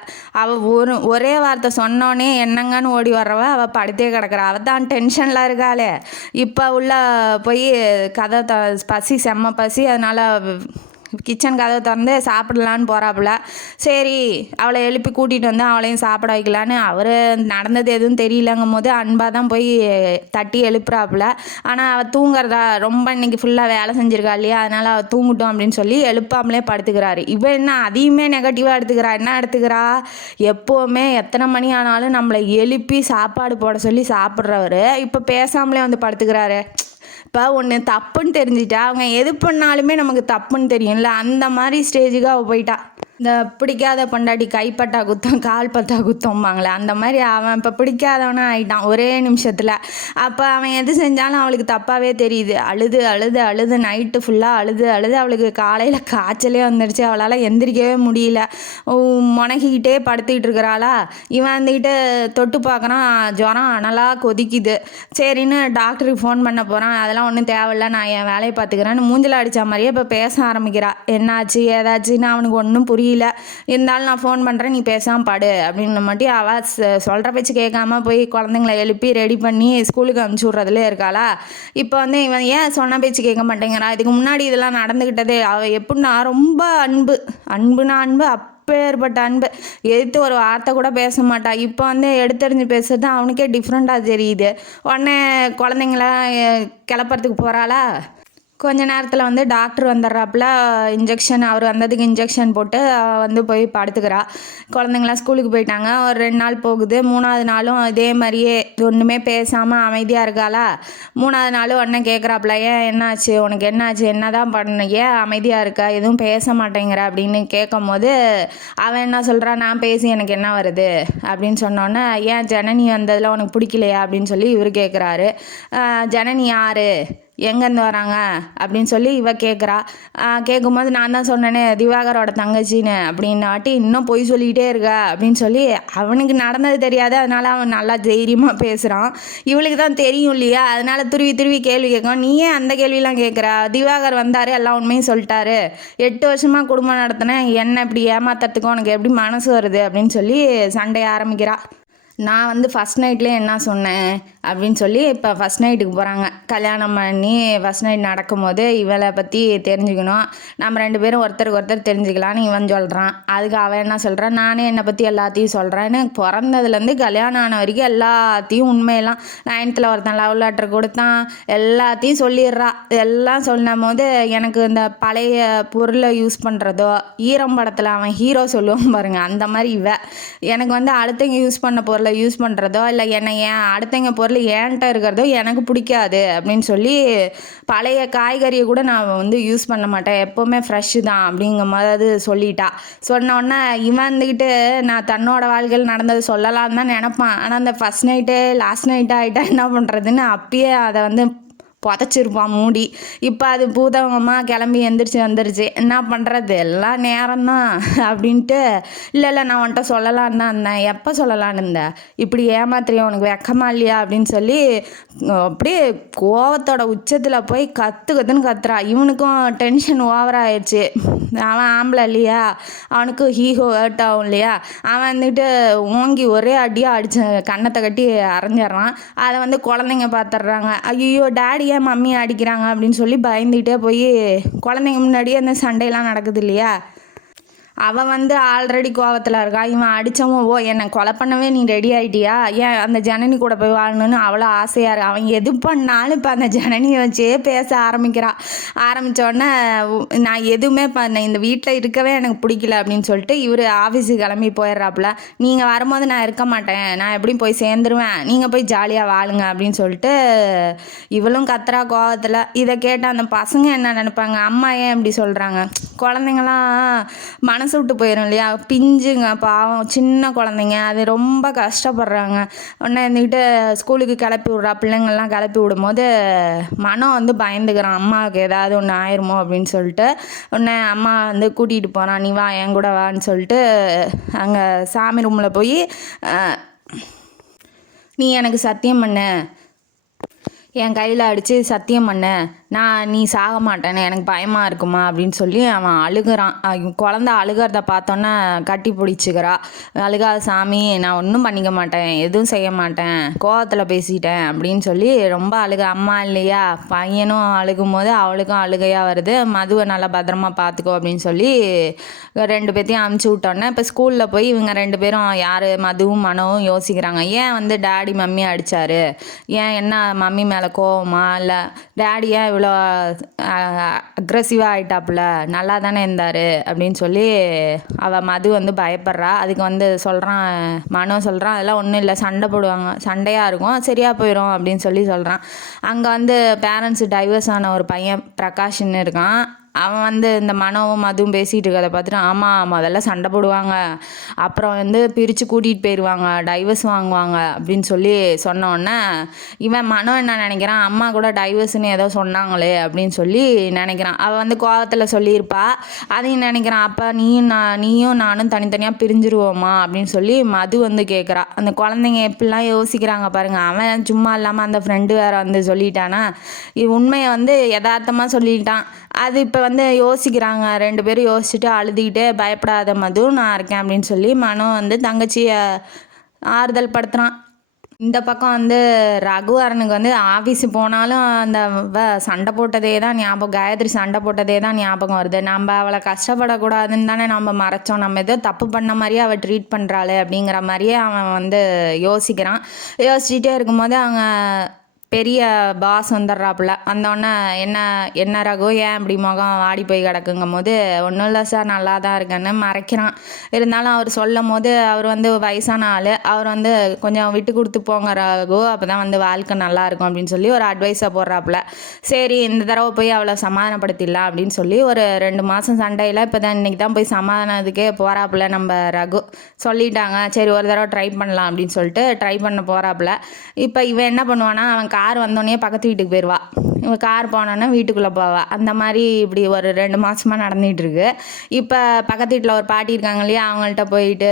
அவள் ஒரே வார்த்தை சொன்னோன்னே என்னங்கன்னு ஓடி வர்றவ அவள் படுத்தே கிடக்குறா. அவள் தான் டென்ஷனில் இருக்காளே. இப்போ உள்ள போய் கதவை பசி செம்ம பசி, அதனால் கிச்சன் கதவை திறந்து சாப்பிடலான்னு போகிறாப்புல. சரி அவளை எழுப்பி கூட்டிகிட்டு வந்து அவளையும் சாப்பிட வைக்கலான்னு அவர் நடந்தது எதுவும் தெரியலங்கும் போது அன்பாக தான் போய் தட்டி எழுப்புறாப்புல. ஆனால் அவள் தூங்குறதா, ரொம்ப இன்றைக்கி ஃபுல்லாக வேலை செஞ்சுருக்கா இல்லையா, அதனால் அவள் தூங்கட்டும் அப்படின்னு சொல்லி எழுப்பாமலே படுத்துக்கிறாரு. இவன் என்ன அதையுமே நெகட்டிவாக எடுத்துக்கிறா. என்ன எடுத்துக்கிறா, எப்போவுமே எத்தனை மணி ஆனாலும் நம்மளை எழுப்பி சாப்பாடு போட சொல்லி சாப்பிட்றவர் இப்போ பேசாமலே வந்து படுத்துக்கிறாரு. இப்போ ஒன்று தப்புன்னு தெரிஞ்சிட்டா அவங்க எது பண்ணாலுமே நமக்கு தப்புன்னு தெரியும்ல, அந்த மாதிரி ஸ்டேஜுக்கு அவள் போயிட்டா. இந்த பிடிக்காத பொண்டாட்டி கைப்பட்டா குத்தம் கால்பட்டா குத்தம்பாங்களே, அந்த மாதிரி அவன் இப்போ பிடிக்காதவனா ஆகிட்டான் ஒரே நிமிஷத்தில். அப்போ அவன் எது செஞ்சாலும் அவளுக்கு தப்பாகவே தெரியுது. அழுது நைட்டு ஃபுல்லாக அழுது அவளுக்கு காலையில் காய்ச்சலே வந்துடுச்சு. அவளால் எந்திரிக்கவே முடியல, முனகிக்கிட்டே படுத்துக்கிட்டு இருக்கிறாளா. இவன் வந்துக்கிட்டு தொட்டு பார்க்குறான், ஜுரம் அனலாக கொதிக்குது. சரின்னு டாக்டருக்கு ஃபோன் பண்ண போகிறான். அதெல்லாம் ஒன்றும் தேவையில்ல, நான் என் வேலையை பார்த்துக்கிறேன்னு மூஞ்சில் அடித்த மாதிரியே இப்போ பேச ஆரம்பிக்கிறா. என்னாச்சு ஏதாச்சுன்னு அவனுக்கு ஒன்றும் புரியல. இருந்தாலும் நான் ஃபோன் பண்ணுறேன், நீ பேசாமல் பாடு அப்படின்னு மட்டும் அவள் சொல்கிற பேச்சு கேட்காம போய் குழந்தைங்கள எழுப்பி ரெடி பண்ணி ஸ்கூலுக்கு அனுப்பிச்சி விட்றதுலே இருக்காளா. இப்போ வந்து இவன் ஏன் சொன்ன பேச்சு கேட்க மாட்டேங்கிறா. இதுக்கு முன்னாடி இதெல்லாம் நடந்துக்கிட்டதே. அவள் எப்படின்னா ரொம்ப அன்புனா அப்பேற்பட்ட அன்பு, எதிர்த்து ஒரு வார்த்தை கூட பேச மாட்டா. இப்போ வந்து எடுத்தறிஞ்சு பேசுறது அவனுக்கே டிஃப்ரெண்ட்டாக தெரியுது. உடனே குழந்தைங்கள கிளப்புறதுக்கு போகிறாளா. கொஞ்ச நேரத்தில் வந்து டாக்டர் வந்துடுறாப்புல. அவர் வந்ததுக்கு இன்ஜெக்ஷன் போட்டு வந்து போய் படுத்துக்கிறா. குழந்தைங்களாம் ஸ்கூலுக்கு போயிட்டாங்க. ஒரு 2 நாள் போகுது. 3வது நாளும் இதே மாதிரியே ஒன்றுமே பேசாமல் அமைதியாக இருக்காளா. 3வது நாள் உடனே கேட்குறாப்புல, ஏன் என்னாச்சு, உனக்கு என்னாச்சு, என்ன தான் பண்ண, ஏன் அமைதியாக இருக்கா, எதுவும் பேச மாட்டேங்கிற அப்படின்னு கேட்கும் போது அவன் என்ன சொல்கிறான், நான் பேசி எனக்கு என்ன வருது அப்படின்னு சொன்னோன்னே, ஏன் ஜனனி வந்ததில் உனக்கு பிடிக்கலையா அப்படின்னு சொல்லி இவர் கேட்குறாரு. ஜனனி யார், எங்கேருந்து வராங்க அப்படின்னு சொல்லி இவ கேட்குறா. கேட்கும்போது நான் தான் சொன்னேனே திவாகரோட தங்கச்சின்னு அப்படின்னாட்டி, இன்னும் பொய் சொல்லிக்கிட்டே இருக்கா அப்படின்னு சொல்லி அவனுக்கு நடந்தது தெரியாது. அதனால அவன் நல்லா தைரியமாக பேசுகிறான். இவளுக்கு தான் தெரியும் இல்லையா, அதனால துருவி துருவி கேள்வி கேட்கும். நீ ஏன் அந்த கேள்வியெலாம் கேட்குறா, திவாகர் வந்தார் எல்லாம் உண்மையும் சொல்லிட்டாரு, 8 வருஷமாக குடும்பம் நடத்தினேன், என்ன இப்படி ஏமாத்துறதுக்கு உனக்கு எப்படி மனசு வருது அப்படின்னு சொல்லி சண்டைய ஆரம்பிக்கிறா. நான் வந்து ஃபஸ்ட் நைட்லேயே என்ன சொன்னேன் அப்படின்னு சொல்லி இப்போ ஃபஸ்ட் நைட்டுக்கு போகிறாங்க. கல்யாணம் பண்ணி ஃபஸ்ட் நைட் நடக்கும்போது இவளை பற்றி தெரிஞ்சுக்கணும், நம்ம 2 பேரும் ஒருத்தருக்கு ஒருத்தர் தெரிஞ்சுக்கலான்னு இவன் சொல்கிறான். அதுக்கு அவன் என்ன சொல்கிறான், நானே என்னை பற்றி எல்லாத்தையும் சொல்கிறேன்னு பிறந்ததுலேருந்து கல்யாணம் ஆன வரைக்கும் எல்லாத்தையும் உண்மையெல்லாம் 9th ஒருத்தன் லவ் லெட்டர் கொடுத்தான் எல்லாத்தையும் சொல்லிடுறா. எல்லாம் சொல்லும் போது எனக்கு இந்த பழைய பொருளை யூஸ் பண்ணுறதோ, ஈரம் படத்தில் அவன் ஹீரோ சொல்லுவான் பாருங்க, அந்த மாதிரி எனக்கு வந்து அடுத்தவங்க யூஸ் பண்ண பொருளை யூஸ் பண்ணுறதோ இல்லை என்னை அடுத்தவங்க பொருள் ஏன்ட்ட இருக்கிறதோ எனக்கு பிடிக்காது அப்படின்னு சொல்லி பழைய காய்கறியை கூட நான் வந்து யூஸ் பண்ண மாட்டேன், எப்போவுமே ஃப்ரெஷ்ஷு தான் அப்படிங்கும் போது சொல்லிட்டா. சொன்னோடனே இவன் வந்துக்கிட்டு நான் தன்னோட வாழ்க்கையில் நடந்தது சொல்லலான்னு தான் நினப்பான். ஆனால் அந்த ஃபஸ்ட் நைட்டு லாஸ்ட் நைட்டு ஆகிட்டா என்ன பண்ணுறதுன்னு அப்பயே அதை வந்து புதைச்சிருப்பான் மூடி. இப்போ அது பூதகமாக கிளம்பி எந்திரிச்சு வந்துருச்சு, என்ன பண்ணுறது, எல்லாம் நேரம்தான் அப்படின்ட்டு. இல்லை நான் உன்கிட்ட சொல்லலான்னு தான் இருந்தேன், எப்போ சொல்லலான்னு இருந்தேன், இப்படி ஏமாத்திரியா, உனக்கு வெக்கமா இல்லையா அப்படின்னு சொல்லி அப்படியே கோவத்தோட உச்சத்தில் போய் கத்துன்னு கத்துறா. இவனுக்கும் டென்ஷன் ஓவராகிடுச்சு. அவன் ஆம்பளை இல்லையா, அவனுக்கு ஹீகோ ஹர்ட் ஆகும் இல்லையா, அவன் வந்துட்டு ஓங்கி ஒரே அடியாக அடிச்சு கன்னத்தை கட்டி அரைஞ்சிட்றான். அதை வந்து குழந்தைங்க பார்த்துட்றாங்க. ஐயோ டேடி ஏன் மம்மி அடிக்கிறாங்க அப்படின்னு சொல்லி பயந்துகிட்டே போய் குழந்தைங்க முன்னாடியே அந்த சண்டையெல்லாம் நடக்குது இல்லையா, அவன் வந்து ஆல்ரெடி கோவத்தில் இருக்கான். இவன் அடித்தவன், ஓ என்னை கொலை பண்ணவே நீ ரெடி ஆகிட்டியா, ஏன் அந்த ஜனனி கூட போய் வாழணும்னு அவ்வளோ ஆசையாக இருக்கு. அவன் எது பண்ணாலும் இப்போ அந்த ஜனனியை வச்சே பேச ஆரம்பித்தோடனே நான் எதுவுமே பண்ணேன், இந்த வீட்டில் இருக்கவே எனக்கு பிடிக்கல அப்படின்னு சொல்லிட்டு இவர் ஆஃபீஸுக்கு கிளம்பி போயிடுறாப்புல. நீங்கள் வரும்போது நான் இருக்க மாட்டேன், நான் எப்படியும் போய் சேர்ந்துருவேன், நீங்கள் போய் ஜாலியாக வாழுங்க அப்படின்னு சொல்லிட்டு இவளும் கத்துறா கோவத்தில். இதை கேட்டால் அந்த பசங்க என்ன நினைப்பாங்க, அம்மா ஏன் இப்படி சொல்கிறாங்க, குழந்தைங்களாம் மனசு விட்டு போயிடும் இல்லையா, பிஞ்சுங்க பாவம் சின்ன குழந்தைங்க, அது ரொம்ப கஷ்டப்படுறாங்க. உடனே இருந்துக்கிட்டு ஸ்கூலுக்கு கிளப்பி விட்றா. பிள்ளைங்கள்லாம் கிளப்பி விடும்போது மனம் வந்து பயந்துக்கிறான், அம்மாவுக்கு ஏதாவது ஒன்று ஆயிருமோ அப்படின்னு சொல்லிட்டு. உடனே அம்மா வந்து கூட்டிகிட்டு போகிறான், நீ வா என் கூட வான்னு சொல்லிட்டு அங்கே சாமி ரூமில் போய் நீ எனக்கு சத்தியம் பண்ணு, என் கையில் அடித்து சத்தியம் பண்ண, நீ சாக மாட்டேன்னு எனக்கு பயமாக இருக்குமா அப்படின்னு சொல்லி அவன் அழுகிறான். குழந்த அழுகிறத பார்த்தோன்னே கட்டி பிடிச்சிக்கிறா. அழுகாத சாமி, நான் ஒன்றும் பண்ணிக்க மாட்டேன், எதுவும் செய்ய மாட்டேன், கோவத்தில் பேசிட்டேன் அப்படின்னு சொல்லி ரொம்ப அம்மா இல்லையா, பையனும் அழுகும்போது அவளுக்கும் அழுகையாக வருது. மதுவை நல்லா பத்திரமா பார்த்துக்கோ அப்படின்னு சொல்லி 2 பேர்த்தையும் அமுச்சு விட்டோன்னே இப்போ ஸ்கூலில் போய் இவங்க 2 பேரும் யார், மதுவும் மனவும் யோசிக்கிறாங்க. ஏன் வந்து டேடி மம்மி அடித்தார், ஏன் என்ன மம்மி மேலே கோவமா, இல்லை டேடி ஏன் இவ்வளோ அக்ரெசிவாக ஆகிட்டாப்புல, நல்லா தானே இருந்தார் அப்படின்னு சொல்லி அவள் மது வந்து பயப்படுறா. அதுக்கு வந்து சொல்கிறான், மனோ சொல்கிறான், அதெல்லாம் ஒன்றும் இல்லை, சண்டை போடுவாங்க, சண்டையாக இருக்கும், சரியாக போயிடும் அப்படின்னு சொல்லி சொல்கிறான். அங்கே வந்து பேரண்ட்ஸு டைவர்ஸ் ஆன ஒரு பையன் பிரகாஷ்ன்னு இருக்கான். அவன் வந்து இந்த மனோவும் மதுவும் பேசிகிட்டு இருக்கிறத பார்த்துட்டு, ஆமாம் முதல்ல சண்டை போடுவாங்க, அப்புறம் வந்து பிரித்து கூட்டிகிட்டு போயிடுவாங்க, டைவர்ஸ் வாங்குவாங்க அப்படின்னு சொல்லி சொன்னோடனே இவன் மனோ என்ன நினைக்கிறான், அம்மா கூட டைவர்ஸ்ன்னு ஏதோ சொன்னாங்களே அப்படின்னு சொல்லி நினைக்கிறான். அவள் வந்து கோவத்தில் சொல்லியிருப்பா, அதையும் நினைக்கிறான். அப்போ நீயும் நானும் தனித்தனியாக பிரிஞ்சிருவோமா அப்படின்னு சொல்லி மது வந்து கேட்குறா. அந்த குழந்தைங்க எப்படிலாம் யோசிக்கிறாங்க பாருங்கள். அவன் சும்மா இல்லாமல் அந்த ஃப்ரெண்டு வேறு வந்து சொல்லிட்டானா, இது உண்மையை வந்து யதார்த்தமாக சொல்லிட்டான். அது இப்போ வந்து யோசிக்கிறாங்க, 2 பேரும் யோசிச்சுட்டு அழுதுகிட்டே, பயப்படாத மது நான் இருக்கேன் அப்படின்னு சொல்லி மனோ வந்து தங்கச்சியை ஆறுதல் படுத்துகிறான். இந்த பக்கம் வந்து ரகுவரனுக்கு வந்து ஆஃபீஸு போனாலும் அந்த சண்டை போட்டதே தான் ஞாபகம், காயத்ரி சண்டை போட்டதே தான் ஞாபகம் வருது. நம்ம அவளை கஷ்டப்படக்கூடாதுன்னு தானே நம்ம மறைச்சோம், நம்ம ஏதோ தப்பு பண்ண மாதிரியே அவள் ட்ரீட் பண்ணுறாள் அப்படிங்கிற மாதிரியே அவன் வந்து யோசிக்கிறான். யோசிச்சுட்டே இருக்கும்போது அவங்க பெரிய பாஸ் வந்துடுறாப்புல. வந்தோடனே என்ன என்ன ரகு ஏன் இப்படி முகம் வாடி போய் கிடக்குங்கும் போது, ஒன்றும் இல்லை சார் நல்லா தான் இருக்கேன்னு மறைக்கிறான். இருந்தாலும் அவர் சொல்லும் போது அவர் வந்து வயசான ஆள், அவர் வந்து கொஞ்சம் விட்டு கொடுத்து போங்க ரகு, அப்போ தான் வந்து வாழ்க்கை நல்லாயிருக்கும் அப்படின்னு சொல்லி ஒரு அட்வைஸை போடுறாப்புல. சரி இந்த தடவை போய் அவளை சமாதானப்படுத்திடலாம் அப்படின்னு சொல்லி ஒரு 2 மாதம் சண்டையில் இப்போ தான் இன்றைக்கி தான் போய் சமாதானத்துக்கே போகிறாப்புல நம்ம ரகு. சொல்லிட்டாங்க சரி ஒரு தடவை ட்ரை பண்ணலாம் அப்படின்னு சொல்லிட்டு ட்ரை பண்ண போகிறாப்புல. இப்போ இவன் என்ன பண்ணுவான்னா, அவன் கார் வந்தோடனே பக்கத்து வீட்டுக்கு போயிடுவா. இவன் கார் போனோன்னா வீட்டுக்குள்ளே போவா. அந்த மாதிரி இப்படி ஒரு 2 மாதமாக நடந்துகிட்ருக்கு. இப்போ பக்கத்து வீட்டில் ஒரு பாட்டி இருக்காங்க இல்லையா, அவங்கள்ட்ட போயிட்டு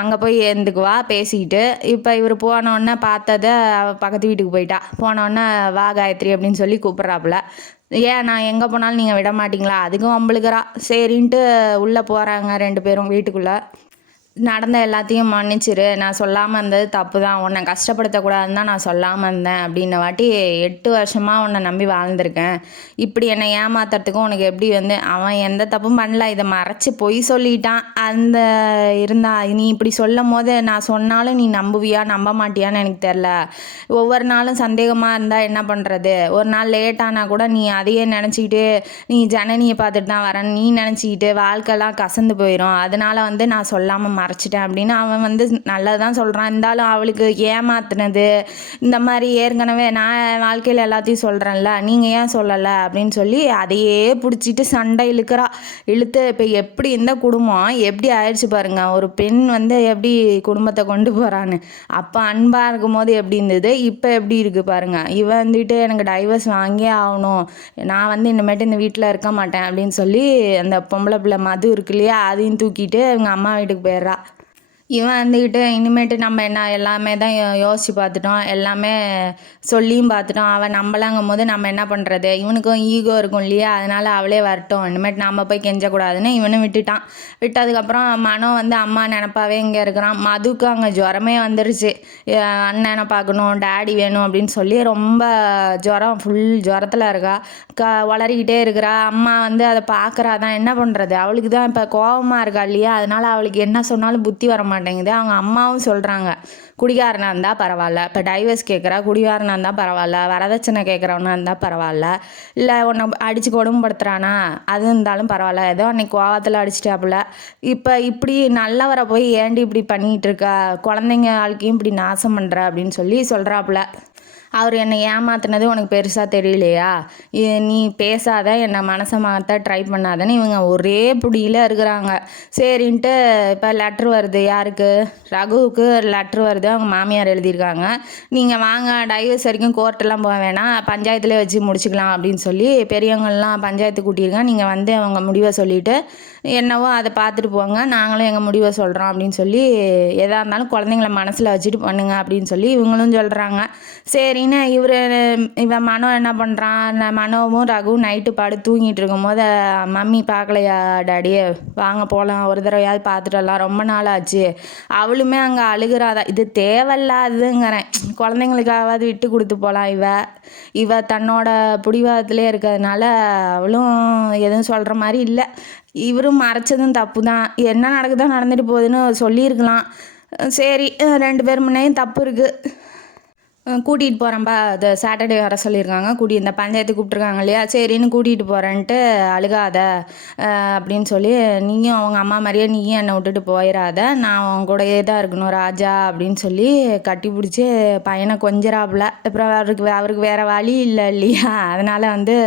அங்கே போய் எழுந்துக்குவா பேசிக்கிட்டு. இப்போ இவர் போனோடனே பார்த்ததை பக்கத்து வீட்டுக்கு போயிட்டா. போனோடனே வா காயத்ரி அப்படின்னு சொல்லி கூப்பிட்றாப்புல. ஏன் நான் எங்கே போனாலும் நீங்கள் விட மாட்டிங்களா, அதுக்கும் வம்பளுக்குறா. சரின்ட்டு உள்ளே போகிறாங்க 2 பேரும் வீட்டுக்குள்ளே. நடந்த எல்லாத்தையும் மன்னிச்சிரு, நான் சொல்லாமல் இருந்தது தப்பு தான், உன்னை கஷ்டப்படுத்தக்கூடாதுன்னு தான் நான் சொல்லாமல் இருந்தேன் அப்படின்ன வாட்டி 8 வருஷமாக உன்னை நம்பி வாழ்ந்திருக்கேன். இப்படி என்னை ஏமாத்துறதுக்கும் உனக்கு எப்படி வந்து அவன் எந்த தப்பும் பண்ணல, இதை மறைச்சி பொய் சொல்லிட்டான். அந்த இருந்தா நீ இப்படி சொல்லும் போது நான் சொன்னாலும் நீ நம்புவியா நம்ப மாட்டியான்னு எனக்கு தெரில. ஒவ்வொரு நாளும் சந்தேகமாக இருந்தால் என்ன பண்ணுறது, ஒரு நாள் லேட்டானா கூட நீ அதையே நினச்சிக்கிட்டு நீ ஜனனியை பார்த்துட்டு தான் வரேன்னு நீ நினச்சிக்கிட்டு வாழ்க்கைலாம் கசந்து போயிடும். அதனால் வந்து நான் சொல்லாமல் மறைச்சிட்டேன் அப்படின்னு அவன் வந்து நல்லதான் சொல்கிறான். இருந்தாலும் அவளுக்கு ஏமாத்துனது இந்த மாதிரி ஏற்கனவே நான் வாழ்க்கையில் எல்லாத்தையும் சொல்கிறேன்ல, நீங்கள் ஏன் சொல்லலை அப்படின்னு சொல்லி அதையே பிடிச்சிட்டு சண்டை இழுக்கிறா. இழுத்து இப்போ எப்படி இந்த குடும்பம் எப்படி ஆயிடுச்சு பாருங்க. ஒரு பெண் வந்து எப்படி குடும்பத்தை கொண்டு போகிறான்னு. அப்போ அன்பாக இருக்கும் போது எப்படி இருந்தது, இப்போ எப்படி இருக்குது பாருங்க. இவன் வந்துட்டு எனக்கு டைவர்ஸ் வாங்கியே ஆகணும், நான் வந்து இனிமேட்டு இந்த வீட்டில் இருக்க மாட்டேன் அப்படின்னு சொல்லி அந்த பொம்பளை பிள்ளை மது இருக்கு இல்லையா, அதையும் தூக்கிட்டு அவங்க அம்மா வீட்டுக்கு போயிடுறா. இவன் வந்துக்கிட்டு இனிமேட்டு நம்ம என்ன எல்லாமே தான் யோசித்து பார்த்துட்டோம், எல்லாமே சொல்லியும் பார்த்துட்டோம், அவன் நம்பலாங்கும் போது நம்ம என்ன பண்ணுறது, இவனுக்கும் ஈகோ இருக்கும் இல்லையா, அதனால் அவளே வரட்டும், இனிமேட்டு நம்ம போய் கெஞ்சக்கூடாதுன்னு இவனும் விட்டுட்டான். விட்டதுக்கப்புறம் மனம் வந்து அம்மா நினப்பாவே இங்கே இருக்கிறான். மதுக்கு அங்கே ஜுரமே வந்துருச்சு. அண்ணனை பார்க்கணும், டேடி வேணும் அப்படின்னு சொல்லி ரொம்ப ஜுரம், ஃபுல் ஜுரத்தில் இருக்கா. வளரிக்கிட்டே இருக்கிறா. அம்மா வந்து அதை பார்க்குறா தான், என்ன பண்ணுறது, அவளுக்கு தான் இப்போ கோபமாக இருக்கா இல்லையா, அதனால் அவளுக்கு என்ன சொன்னாலும் புத்தி வர மாட்டேங்குது. அவங்க அம்மாவும் சொல்கிறாங்க குடிகாரனாக இருந்தால் பரவாயில்ல, இப்போ டைவர்ஸ் கேட்குறா, குடிகாரனாக இருந்தால் பரவாயில்ல, வரதட்சணை கேட்குறவனா இருந்தால் பரவாயில்ல, இல்லை உன்னை அடித்து கொடுமைப்படுத்துறானா அது இருந்தாலும் பரவாயில்ல, ஏதோ அன்னைக்கு கோவத்தில் அடிச்சிட்டாப்புல, இப்போ இப்படி நல்லவரை போய் ஏண்டி இப்படி பண்ணிகிட்டு இருக்கா, குழந்தைங்க வாழ்க்கையும் இப்படி நாசம் பண்ணுற அப்படின்னு சொல்லி சொல்கிறாப்புல. அவர் என்னை ஏமாத்துனது உனக்கு பெருசாக தெரியலையா, நீ பேசாத, என்னை மனசை மாற்ற ட்ரை பண்ணாதன்னு இவங்க ஒரே பிடியில் இருக்கிறாங்க. சரின்ட்டு இப்போ லெட்ரு வருது, யாருக்கு, ரகுவுக்கு லெட்ரு வருது. அவங்க மாமியார் எழுதியிருக்காங்க, நீங்கள் வாங்க டைவர்ஸ் வரைக்கும் கோர்ட்டெல்லாம் போக வேணாம், பஞ்சாயத்துலேயே வச்சு முடிச்சுக்கலாம் அப்படின்னு சொல்லி பெரியவங்கள்லாம் பஞ்சாயத்து கூட்டியிருக்கேன், நீங்கள் வந்து அவங்க முடிவை சொல்லிவிட்டு என்னவோ அதை பார்த்துட்டு போங்க, நாங்களும் எங்கள் முடிவை சொல்கிறோம் அப்படின்னு சொல்லி, எதாக இருந்தாலும் குழந்தைங்கள மனசில் வச்சுட்டு பண்ணுங்க அப்படின்னு சொல்லி இவங்களும் சொல்கிறாங்க. சரின்னு இவன் மனோ என்ன பண்ணுறான், மனோவும் ரகுவும் நைட்டு பாடு தூங்கிட்டு இருக்கும் போது, மம்மி பார்க்கலையா டாடியே, வாங்க போகலாம் ஒரு தடவையாவது பார்த்துட்டு வரலாம், ரொம்ப நாள் ஆச்சு. அவளுமே அங்கே அழுகிறாதான், இது தேவையில்லாதுங்கிறேன், குழந்தைங்களுக்காவது விட்டு கொடுத்து போகலாம். இவ தன்னோட பிடிவாதத்திலே இருக்கிறதுனால அவளும் எதுவும் சொல்கிற மாதிரி இல்லை. இவரும் மறைச்சதும் தப்பு தான், என்ன நடக்குதோ நடந்துட்டு போகுதுன்னு சொல்லியிருக்கலாம். சரி 2 பேர் முன்னையும் தப்பு இருக்குது. கூட்டிகிட்டு போகிறேன்ப்பா, அது சாட்டர்டே வர சொல்லியிருக்காங்க, இந்த பஞ்சாயத்து கூப்பிட்ருக்காங்க இல்லையா, சரின்னு கூட்டிகிட்டு போகிறேன்ட்டு அழுகாத அப்படின்னு சொல்லி, நீயும் அவங்க அம்மா மாதிரியே நீயும் என்னை விட்டுட்டு போயிடாத, நான் அவங்க கூடயே தான் இருக்கணும் ராஜா அப்படின்னு சொல்லி கட்டி பிடிச்சி பையனை கொஞ்சிறாப்புல. அப்புறம் அவருக்கு வேறு வழி இல்லை இல்லையா, அதனால் வந்து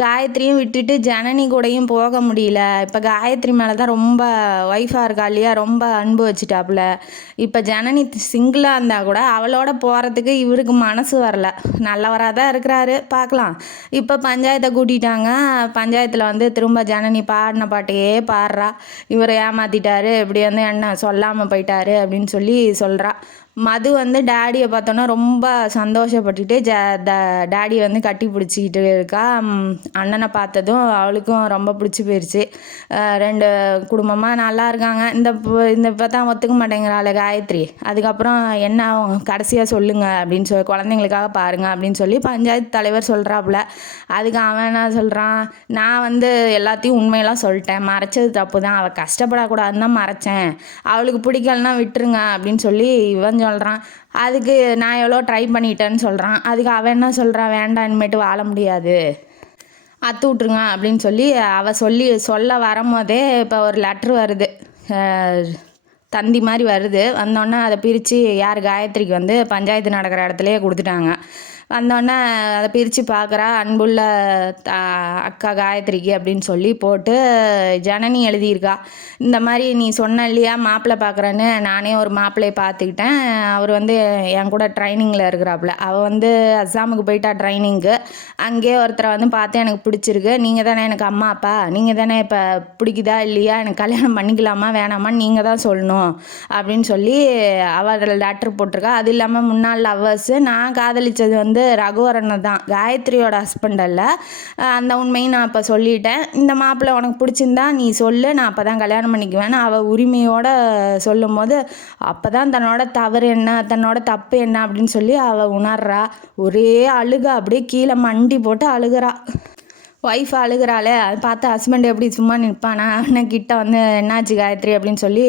காயத்ரியும் விட்டுட்டு ஜனனி கூடயும் போக முடியல. இப்போ காயத்ரி மேலே தான் ரொம்ப ஒய்ஃபாக இருக்கா இல்லையா, ரொம்ப அன்பு வச்சுட்டாப்புல. இப்போ ஜனனி சிங்கிளாக இருந்தால் கூட அவளோட போகிறதுக்கு இவருக்கு மனசு வரல. நல்லவராக தான் இருக்கிறாரு, பார்க்கலாம். இப்போ பஞ்சாயத்தை கூட்டிட்டாங்க. பஞ்சாயத்தில் வந்து திரும்ப ஜனனி பாடின பாட்டையே பாடுறா, இவரை ஏமாற்றிட்டாரு, இப்படி வந்து என்ன சொல்லாமல் போயிட்டாரு அப்படின்னு சொல்லி சொல்கிறா. மது வந்து டேடியை பார்த்தோன்னா ரொம்ப சந்தோஷப்பட்டுட்டு டேடியை வந்து கட்டி பிடிச்சிக்கிட்டு இருக்கா. அண்ணனை பார்த்ததும் அவளுக்கும் ரொம்ப பிடிச்சி போயிடுச்சு. 2 குடும்பமாக நல்லா இருக்காங்க. இந்த இப்போ தான் ஒத்துக்க மாட்டேங்கிறாள் காயத்ரி. அதுக்கப்புறம் என்ன கடைசியாக சொல்லுங்கள் அப்படின்னு சொல்லி, குழந்தைங்களுக்காக பாருங்கள் அப்படின்னு சொல்லி பஞ்சாயத்து தலைவர் சொல்கிறாப்புல. அதுக்கு அவன் என்ன சொல்கிறான், நான் வந்து எல்லாத்தையும் உண்மையெல்லாம் சொல்லிட்டேன், மறைச்சது தப்பு தான், அவள் கஷ்டப்படக்கூடாதுன்னு தான் மறைச்சேன், அவளுக்கு பிடிக்கலன்னா விட்டுருங்க அப்படின்னு சொல்லி இவன் சொல்கிறான். அதுக்கு நான் எவ்வளோ ட்ரை பண்ணிட்டேன்னு சொல்கிறான். அதுக்கு அவன் என்ன சொல்கிறான், வேண்டாம் இனிமேட்டு வாழ முடியாது, அத்து விட்ருங்க அப்படின்னு சொல்லி அவள் சொல்ல வரும்போதே இப்போ ஒரு லெட்ரு வருது, தந்தி மாதிரி வருது. வந்தோடனே அதை பிரித்து யார் காயத்ரிக்கு வந்து பஞ்சாயத்து நடக்கிற இடத்துலையே கொடுத்துட்டாங்க. வந்தோடனே அதை பிரித்து பார்க்குறா, அன்புள்ள அக்கா காயத்ரிக்கு அப்படின்னு சொல்லி போட்டு ஜனனி எழுதியிருக்கா. இந்த மாதிரி நீ சொன்ன இல்லையா மாப்பிள்ளை பார்க்குறேன்னு, நானே ஒரு மாப்பிள்ளையை பார்த்துக்கிட்டேன். அவர் வந்து என் கூட ட்ரைனிங்கில் இருக்கிறாப்புல. அவள் வந்து அஸ்ஸாமுக்கு போயிட்டா ட்ரைனிங்கு. அங்கேயே ஒருத்தரை வந்து பார்த்து எனக்கு பிடிச்சிருக்கு, நீங்கள் தானே எனக்கு அம்மா அப்பா, நீங்கள் தானே இப்போ பிடிக்குதா இல்லையா, எனக்கு கல்யாணம் பண்ணிக்கலாமா வேணாமான்னு நீங்கள் தான் சொல்லணும் அப்படின்னு சொல்லி அவள் லெட்டர் போட்டிருக்கா. அது இல்லாமல் முன்னாள் லவ்வர்ஸு, நான் காதலித்தது வந்து ரகுவரனை தான், காயத்ரியோட ஹஸ்பண்ட் அல்ல. அந்த உண்மையும் நான் இப்போ சொல்லிட்டேன். இந்த மாப்பிள்ளை உனக்கு பிடிச்சிருந்தா நீ சொல்லு, நான் அப்போ தான் கல்யாணம் பண்ணிக்குவேன்னு அவள் உரிமையோடு சொல்லும் போது அப்போ தான் தன்னோட தவறு என்ன, தன்னோட தப்பு என்ன அப்படின்னு சொல்லி அவள் உணர்றா. ஒரே அழுக, அப்படியே கீழே மண்டி போட்டு அழுகிறா. ஒய்ஃப் அழுகிறாளே, அது பார்த்து ஹஸ்பண்ட் எப்படி சும்மா நிற்பானா, கிட்ட வந்து என்னாச்சு காயத்ரி அப்படின்னு சொல்லி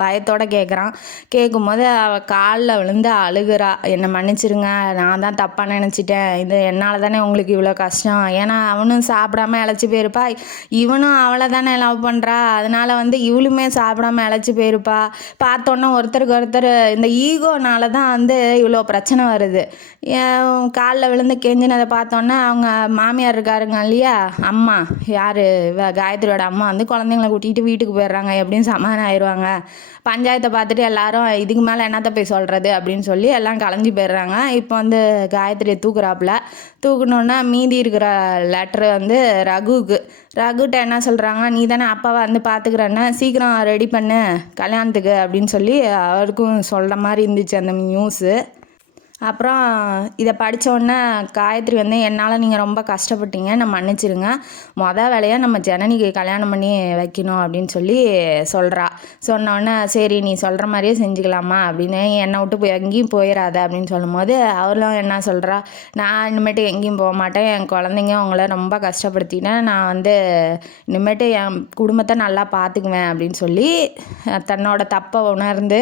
பயத்தோடு கேட்குறான். கேட்கும்போது அவள் காலில் விழுந்து அழுகிறா. என்னை மன்னிச்சிருங்க, நான் தான் தப்பாக நினச்சிட்டேன், இது என்னால் தானே உங்களுக்கு இவ்வளோ கஷ்டம். ஏன்னா அவனும் சாப்பிடாம இழைச்சி போயிருப்பா, இவனும் அவளை தானே லவ் பண்ணுறா, அதனால் வந்து இவளுமே சாப்பிடாம இழைச்சி போயிருப்பா. பார்த்தோன்னே ஒருத்தருக்கு ஒருத்தர் இந்த ஈகோனால தான் வந்து இவ்வளோ பிரச்சனை வருது. காலில் விழுந்து கெஞ்சினதை பார்த்தோன்னே அவங்க மாமியார் இருக்காருங்க இல்லையா, அம்மா யார் காயத்ரியோட அம்மா வந்து குழந்தைங்கள கூட்டிகிட்டு வீட்டுக்கு போயிடுறாங்க, எப்படின்னு சமாதானம் ஆயிடுவாங்க. பஞ்சாயத்தை பார்த்துட்டு எல்லாரும் இதுக்கு மேலே என்னத்தை போய் சொல்கிறது அப்படின்னு சொல்லி எல்லாம் கலைஞ்சி போயிடுறாங்க. இப்போ வந்து காயத்ரியை தூக்குனோன்னா மீதி இருக்கிற லெட்ரு வந்து ரகுகிட்ட என்ன சொல்கிறாங்க, நீ தானே அப்பாவை வந்து பார்த்துக்கிறேன்னு, சீக்கிரம் ரெடி பண்ணு கல்யாணத்துக்கு அப்படின்னு சொல்லி அவருக்கும் சொல்கிற மாதிரி இருந்துச்சு அந்த நியூஸு. அப்புறம் இதை படித்தோடனே காயத்ரி வந்து என்னால் நீங்கள் ரொம்ப கஷ்டப்பட்டீங்க, நான் மன்னிச்சிருங்க, வேலையாக நம்ம ஜனனிக்கு கல்யாணம் பண்ணி வைக்கணும் அப்படின்னு சொல்லி சொல்கிறா. சொன்னோடனே சரி நீ சொல்கிற மாதிரியே செஞ்சுக்கலாமா அப்படின்னு, என்னை விட்டு எங்கேயும் போயிடாத அப்படின்னு சொல்லும்போது அவளும் என்ன சொல்கிறா, நான் இனிமேட்டு எங்கேயும் போக மாட்டேன், என் குழந்தைங்க அவங்கள ரொம்ப கஷ்டப்படுத்தினேன், நான் வந்து இனிமேட்டு என் குடும்பத்தை நல்லா பார்த்துக்குவேன் அப்படின்னு சொல்லி தன்னோட தப்பை உணர்ந்து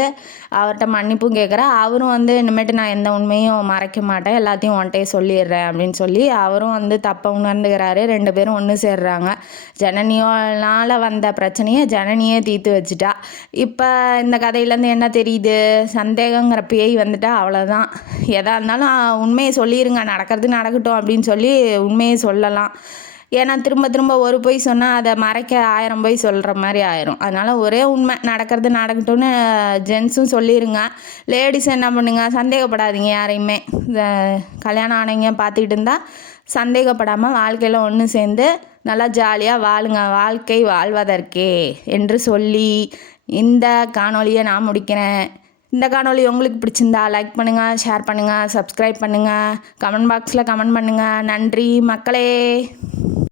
அவர்கிட்ட மன்னிப்பும் கேட்குறா. அவரும் வந்து இனிமேட்டு நான் எந்த உண்மையும் மறைக்க மாட்டேன், எல்லாத்தையும் ஒன்ட்டே சொல்லிடுறேன் அப்படின்னு சொல்லி அவரும் வந்து தப்பை உணர்ந்துக்கிறாரு. 2 பேரும் ஒன்று சேர்றாங்க. ஜனனியோனால் வந்த பிரச்சனையை ஜனனியே தீர்த்து வச்சுட்டா. இப்போ இந்த கதையிலேருந்து என்ன தெரியுது, சந்தேகங்கிற பேய் வந்துட்டா அவ்வளோதான். எதாக இருந்தாலும் உண்மையை சொல்லிடுங்க, நடக்கிறது நடக்கட்டும் அப்படின்னு சொல்லி உண்மையை சொல்லலாம். ஏன்னா திரும்ப திரும்ப ஒரு பொய் சொன்னால் அதை மறைக்க 1000 பொய் சொல்கிற மாதிரி ஆயிரும். அதனால் ஒரே உண்மை, நடக்கிறது நடக்கட்டும்னு ஜென்ஸும் சொல்லிடுங்க. லேடிஸ் என்ன பண்ணுங்க, சந்தேகப்படாதீங்க யாரையுமே. கல்யாணம் ஆனவங்க பார்த்துக்கிட்டு இருந்தால் சந்தேகப்படாமல் வாழ்க்கையில் ஒன்று சேர்ந்து நல்லா ஜாலியாக வாழுங்க, வாழ்க்கை வாழ்வதற்கே என்று சொல்லி இந்த காணொலியை நான் முடிக்கிறேன். இந்த காணொலி உங்களுக்கு பிடிச்சிருந்தா லைக் பண்ணுங்கள், ஷேர் பண்ணுங்கள், சப்ஸ்கிரைப் பண்ணுங்கள், கமெண்ட் பாக்ஸில் கமெண்ட் பண்ணுங்கள். நன்றி மக்களே.